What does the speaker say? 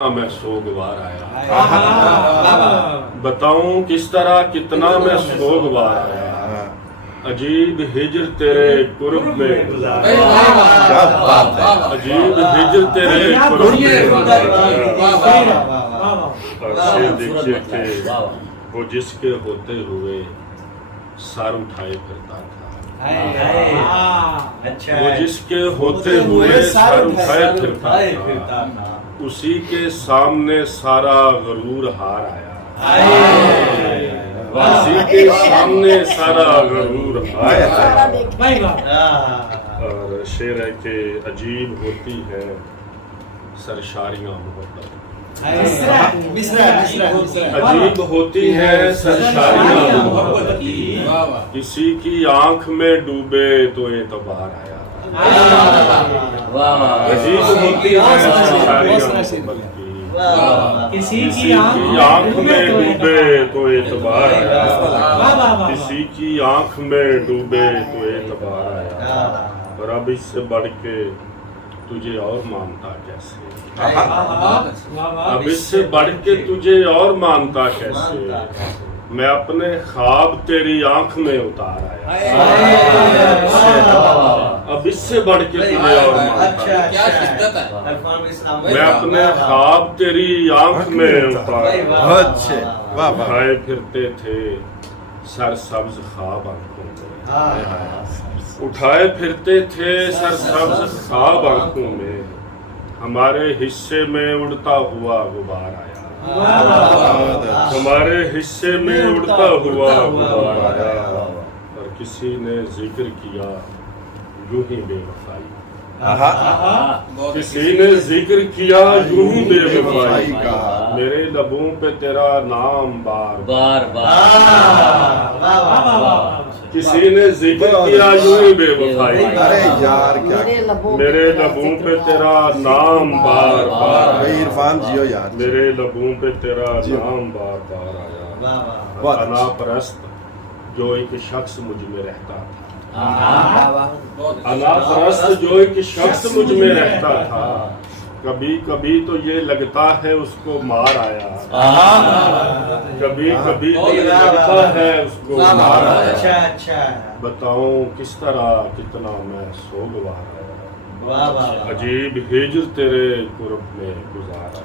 میں سوگوار آیا، بتاؤں کس طرح کتنا میں سوگوار آیا، عجیب ہجر تیرے قرب میں گزارا، عجیب ہجر تیرے قرب میں گزارا۔ اور دیکھیے کہ وہ جس کے ہوتے ہوئے سر اٹھائے پھرتا تھا، وہ جس کے ہوتے ہوئے سر اٹھائے پھرتا تھا، اسی کے سامنے سارا غرور ہار آیا، اسی کے سامنے سارا غرور ہار آیا۔ اور شعر ہے کہ عجیب ہوتی ہے سرشاریاں محبت، عجیب ہوتی ہے سرشاریاں محبت کی، کسی کی آنکھ میں ڈوبے تو اعتبار آیا، عجیب ہوتی ہے سرشاریاں محبت کی، کسی کی آنکھ میں ڈوبے تو اعتبار آیا، کسی کی آنکھ میں ڈوبے تو اعتبار آیا۔ اور اب اس سے بڑھ کے تجھے اور مانتا کیسے، اب اس سے بڑھ کے تجھے اور مانتا کیسے، میں اپنے خواب تیری آنکھ میں اتار آیا، اب اس سے بڑھ کے تجھے اور مانتا کیسے، میں اپنے خواب تیری آنکھ میں اتار آیا۔ اٹھائے پھرتے تھے سر سبز خواب آنکھوں میں، اٹھائے پھرتے تھے سر سبز خواب آنکھوں میں، ہمارے حصے میں اڑتا ہوا غبار آیا، ہمارے حصے میں اڑتا ہوا غبار آیا۔ اور کسی نے ذکر کیا یوں ہی بے وفائی، کسی نے ذکر کیا یوں ہی بے وفائی کا، میرے لبوں پہ تیرا نام بار بار، کسی نے ذکر کیا یوں ہی بے وفائی کا، میرے لبوں پہ تیرا نام بار بار، میرے لبوں پہ تیرا نام بار بار آیا۔ انا پرست جو ایک شخص مجھ میں رہتا تھا، انا پرست جو ایک شخص مجھ میں رہتا تھا، کبھی کبھی تو یہ لگتا ہے اس کو مار آیا، کبھی کبھی تو یہ لگتا ہے اس کو مار آیا، بتاؤں کس طرح کتنا میں سوگوار آیا، عجیب ہجر تیرے قرب میں گزارا۔